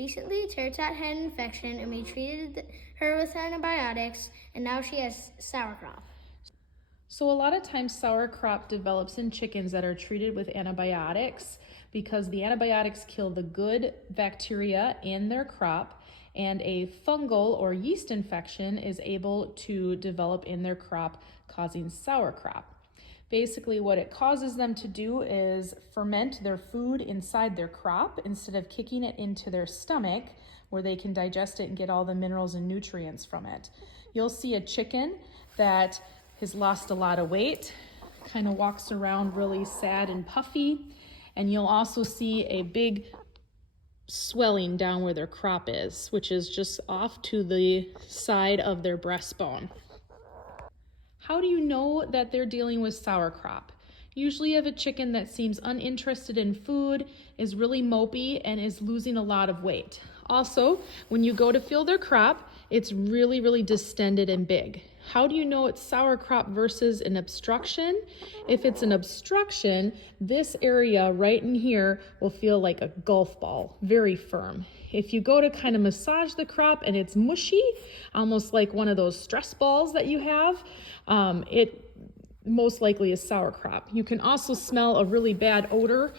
Recently, Terratat had an infection and we treated her with antibiotics, and now she has sauerkraut. So a lot of times sauerkraut develops in chickens that are treated with antibiotics because the antibiotics kill the good bacteria in their crop, and a fungal or yeast infection is able to develop in their crop, causing sauerkraut. Basically, what it causes them to do is ferment their food inside their crop instead of kicking it into their stomach where they can digest it and get all the minerals and nutrients from it. You'll see a chicken that has lost a lot of weight, kind of walks around really sad and puffy, and you'll also see a big swelling down where their crop is, which is just off to the side of their breastbone. How do you know that they're dealing with sauerkraut? Usually you have a chicken that seems uninterested in food, is really mopey, and is losing a lot of weight. Also, when you go to feel their crop, it's really, really distended and big. How do you know it's sauerkraut versus an obstruction? If it's an obstruction, this area right in here will feel like a golf ball, very firm. If you go to kind of massage the crop and it's mushy, almost like one of those stress balls that you have, it most likely is sauerkraut. You can also smell a really bad odor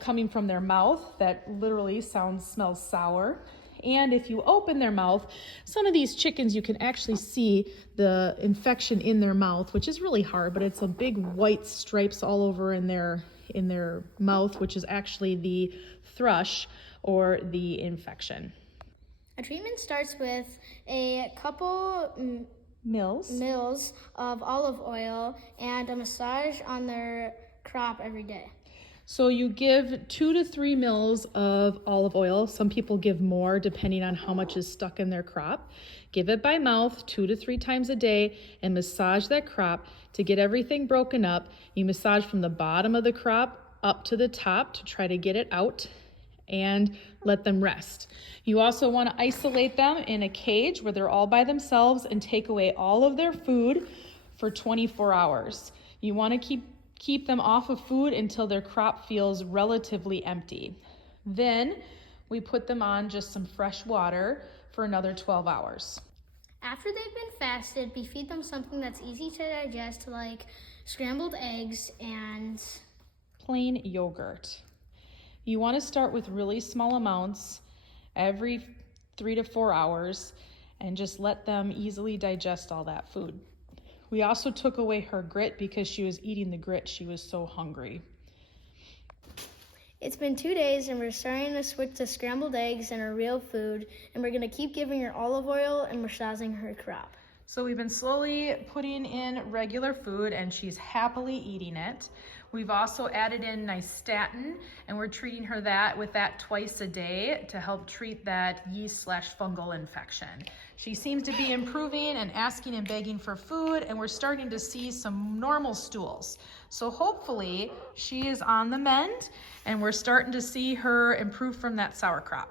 coming from their mouth that literally smells sour. And if you open their mouth, some of these chickens, you can actually see the infection in their mouth, which is really hard, but it's a big white stripes all over in their mouth, which is actually the thrush or the infection. A treatment starts with a couple mils of olive oil and a massage on their crop every day. So you give 2 to 3 mils of olive oil. Some people give more depending on how much is stuck in their crop. Give it by mouth 2 to 3 times a day and massage that crop to get everything broken up. You massage from the bottom of the crop up to the top to try to get it out and let them rest. You also want to isolate them in a cage where they're all by themselves and take away all of their food for 24 hours. You want to keep them off of food until their crop feels relatively empty. Then we put them on just some fresh water for another 12 hours. After they've been fasted, we feed them something that's easy to digest, like scrambled eggs and plain yogurt. You want to start with really small amounts every 3 to 4 hours and just let them easily digest all that food. We also took away her grit because she was eating the grit. She was so hungry. It's been 2 days and we're starting to switch to scrambled eggs and her real food, and we're gonna keep giving her olive oil and massaging her crop. So we've been slowly putting in regular food and she's happily eating it. We've also added in nystatin, and we're treating her with that twice a day to help treat that yeast/fungal infection. She seems to be improving and asking and begging for food, and we're starting to see some normal stools. So hopefully she is on the mend and we're starting to see her improve from that sauerkraut.